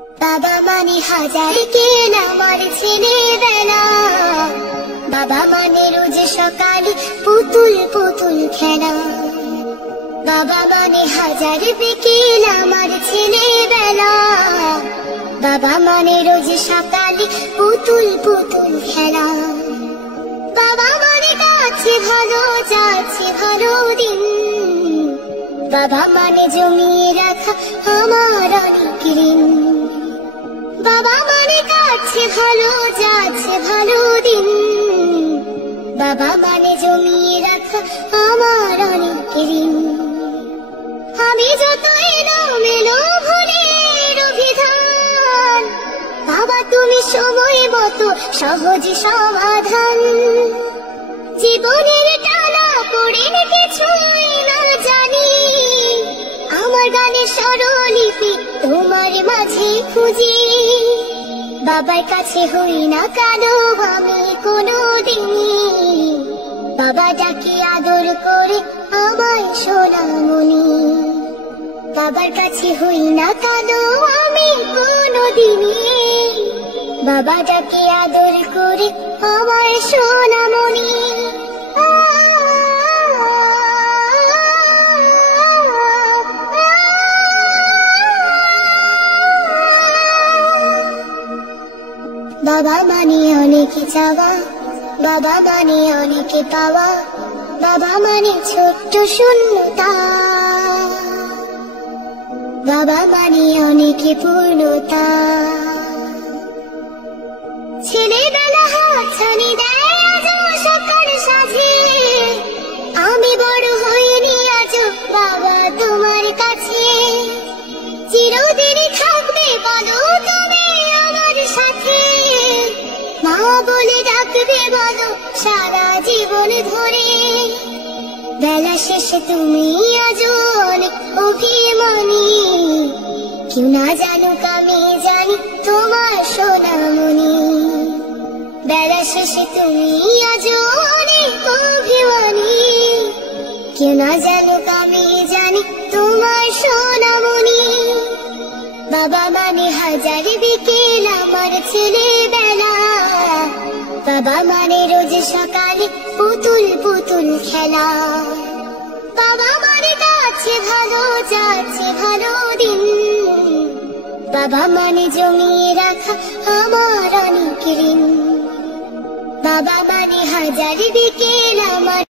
বাবা মানে হাজার কেন আমার ছেলেবেলা, বাবা মানে রোজ সকালে পুতুল পুতুল খেলা। বাবা মানে হাজার বিকেল আমার ছেলেবেলা, বাবা মানে রোজ সকালে পুতুল পুতুল খেলা। বাবা মানে যাচ্ছে ভালো যাচ্ছে ভালো দিন, বাবা মানে জমিয়ে রাখা আমার অনেক ঋণ। বাবা মানে যাচ্ছে ভালো যাচ্ছে ভালো দিন, বাবা মানে জমিয়ে রাখা আমার অনেক ঋণ। আমি যত এলোমেলো ভুলের অভিধান, বাবা তুমি সময় মতো সহজ সমাধান। জীবনের টানা পড়ে কিছুই না জানি, আমার গানের স্বরলিপি তোমার মাঝে খুঁজি। বাবার কাছে হই না কাঁদো আমি কোনোদিনই, বাবা ডাকি আদর করে আমায় সোনামণি। বাবার কাছে হই না কাঁদো আমি কোনোদিনই, বাবা ডাকি আদর করে আমায় সোনামণি। বাবা মানে অনেক চাওয়া, বাবা মানে অনেক পাওয়া, বাবা মানে ছোট্ট শূন্যতা, বাবা মানে অনেক পূর্ণতা। ছেলেবেলা হাতছানি দেয় আজও সকাল সাজে, আমি বড় হইনি আজও বাবা তোমার কাছে। চিরদিনই থাকবে বলো তুমি আমার সাথে, মা বলে ডাকবে বলো সারা জীবন ধরে। বেলা শেষে তুমি আজও অনেক অভিমানী, কেউ না জানুক আমি জানি তোমার সোনামণি। বেলা শেষে তুমি আজও অনেক অভিমানী, কেউ না জানুক আমি জানি তোমার সোনামণি। বাবা মানে হাজার বিকেল আমার ছেলেবেলা, বাবা মানে রোজ সকালে পুতুল পুতুল খেলা। বাবা মানে যাচ্ছে ভালো যাচ্ছে ভালো দিন, বাবা মানে জমিয়ে রাখা আমার অনেক ঋণ। বাবা মানে হাজার বিকেল আমার